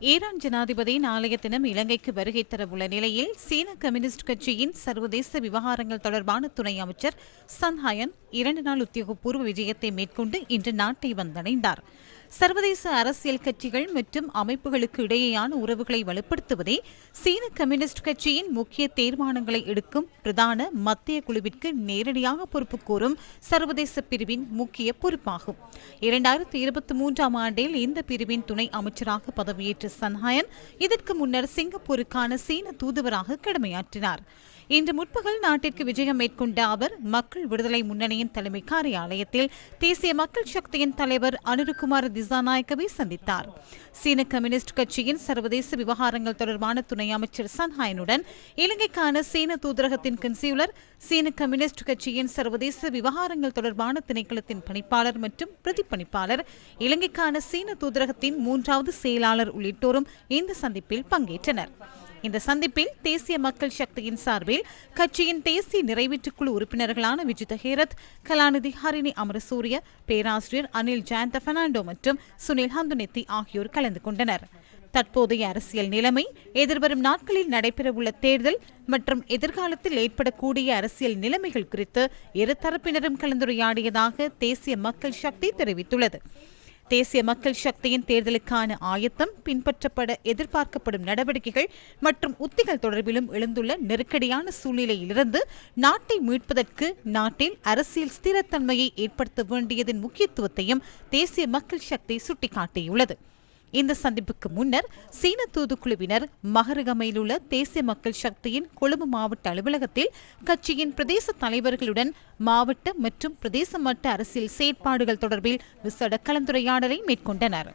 Iran ஜனாதிபதி நாளைய தினம் இலங்கைக்கு வருகை தரவுள்ள நிலையில் சீன கம்யூனிஸ்ட் கட்சியின் சர்வதேச விவகாரங்கள் தொடர்பான துணை அமைச்சர் சன் ஹயன் இரண்டு நாள் உத்தியோகபூர்வ விஜயத்தை மேற்கொண்டு இன்று நாட்டை வந்தடைந்தார். சர்வதேச அரசியல் கட்சிகள் மற்றும் அமைப்புகளுக்கு இடையேயான உறவுகளை வலுப்படுத்துவதே சீன கம்யூனிஸ்ட் கட்சியின் முக்கிய தீர்மானங்களை எடுக்கும் பிரதான மத்திய குழுவிற்கு நேரடியாக பொறுப்பு கூறும் சர்வதேச பிரிவின் முக்கிய பொறுப்பாகும். இரண்டாயிரத்தி இருபத்தி மூன்றாம் ஆண்டில் இந்த பிரிவின் துணை அமைச்சராக பதவியேற்ற சன்ஹாயன் இதற்கு முன்னர் சிங்கப்பூருக்கான சீன தூதுவராக கடமையாற்றினார். இன்று முற்பகல் நாட்டிற்கு விஜயம் மேற்கொண்ட அவர் மக்கள் விடுதலை முன்னணியின் தலைமை காரியாலயத்தில் தேசிய மக்கள் சக்தியின் தலைவர் அனுருகுமார் திசாநாயக்கவை சந்தித்தார். சீன கம்யூனிஸ்ட் கட்சியின் சர்வதேச விவகாரங்கள் தொடர்பான துணை அமைச்சர் சன்ஹாயனுடன் இலங்கைக்கான சீன தூதரகத்தின் கன்சியூலர் சீன கம்யூனிஸ்ட் கட்சியின் சர்வதேச விவகாரங்கள் தொடர்பான திணைக்களத்தின் பணிப்பாளர் மற்றும் பிரதிப்பணிப்பாளர் இலங்கைக்கான சீன தூதரகத்தின் மூன்றாவது செயலாளர் உள்ளிட்டோரும் இந்த சந்திப்பில் பங்கேற்றனர். இந்த சந்திப்பில் தேசிய மக்கள் சக்தியின் சார்பில் கட்சியின் தேசிய நிறைவேற்றுக்குழு உறுப்பினர்களான விஜித ஹேரத் கலாநிதி ஹரிணி அமரசூரிய பேராசிரியர் அனில் ஜெயந்த பெர்னாண்டோ மற்றும் சுனில் ஹந்துனெத்தி ஆகியோர் கலந்து கொண்டனர். தற்போதைய அரசியல் நிலைமை எதிர்வரும் நாட்களில் நடைபெறவுள்ள தேர்தல் மற்றும் எதிர்காலத்தில் ஏற்படக்கூடிய அரசியல் நிலைமைகள் குறித்து இரு தரப்பினரும் கலந்துரையாடியதாக தேசிய மக்கள் சக்தி தெரிவித்துள்ளது. தேசிய மக்கள் சக்தியின் தேர்தலுக்கான ஆயத்தம் பின்பற்றப்பட எதிர்பார்க்கப்படும் நடவடிக்கைகள் மற்றும் உத்திகள் தொடர்பிலும் எழுந்துள்ள நெருக்கடியான சூழ்நிலையிலிருந்து நாட்டை மீட்பதற்கு நாட்டில் அரசியல் ஸ்திரத்தன்மையை ஏற்படுத்த வேண்டியதன் முக்கியத்துவத்தையும் தேசிய மக்கள் சக்தி சுட்டிக்காட்டியுள்ளது. இந்த சந்திப்புக்கு முன்னர் சீன தூதுக்குழுவினர் மகரகமையில் உள்ள தேசிய மக்கள் சக்தியின் கொழும்பு மாவட்ட அலுவலகத்தில் கட்சியின் பிரதேச தலைவர்களுடன் மாவட்ட மற்றும் பிரதேச மட்ட அரசியல் செயற்பாடுகள் தொடர்பில் விசேட கலந்துரையாடலை மேற்கொண்டனர்.